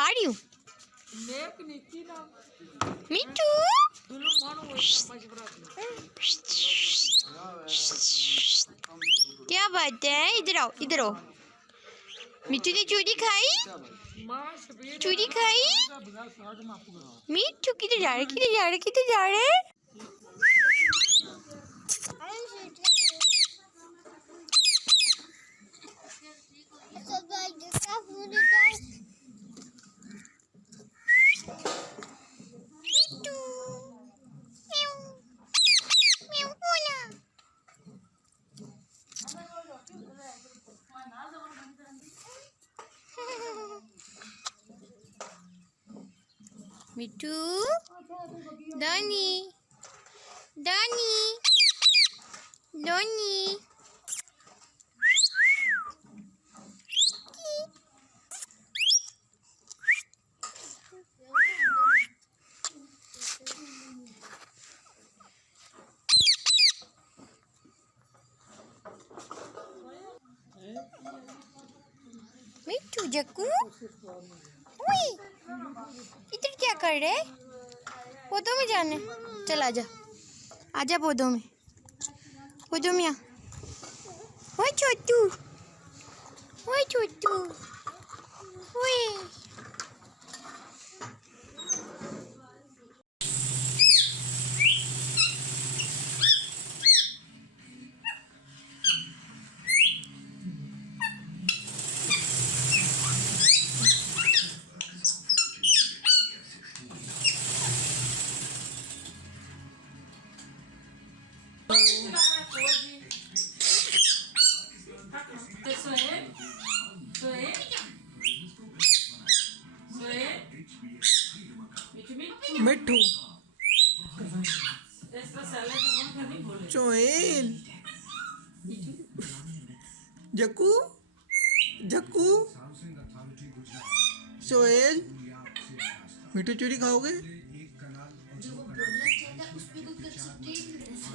आ रही हूँ मिट्टू। क्या बात है, इधर आओ इधर आओ। मिट्टू ने चूड़ी खाई, चूड़ी खाई। मिट्टू किधर जा रहे, किधर जा रहे, किधर जा रहे। मिट्टू, दानी दानी दानी। मिट्टू जक्कू, ओए इधर क्या कर रहे? पौधों में जाने, चल आजा आजा पौधों में, पौधों में आ। ओए छोटू, ओए छोटू, ओए। मिट्टू, चोएल, जक्कू, जक्कू, सोहेल। मिट्टू चूरी खाओगे?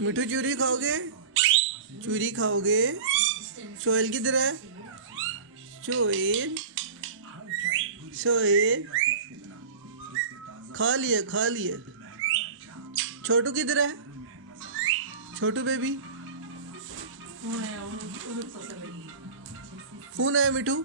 मिट्टू चूरी खाओगे? चूरी खाओगे? सोहेल किधर है? सोहेल, सोहेल खा लिया, खा लिया। छोटू किधर है? छोटू बेबी, फोन आया मिठू।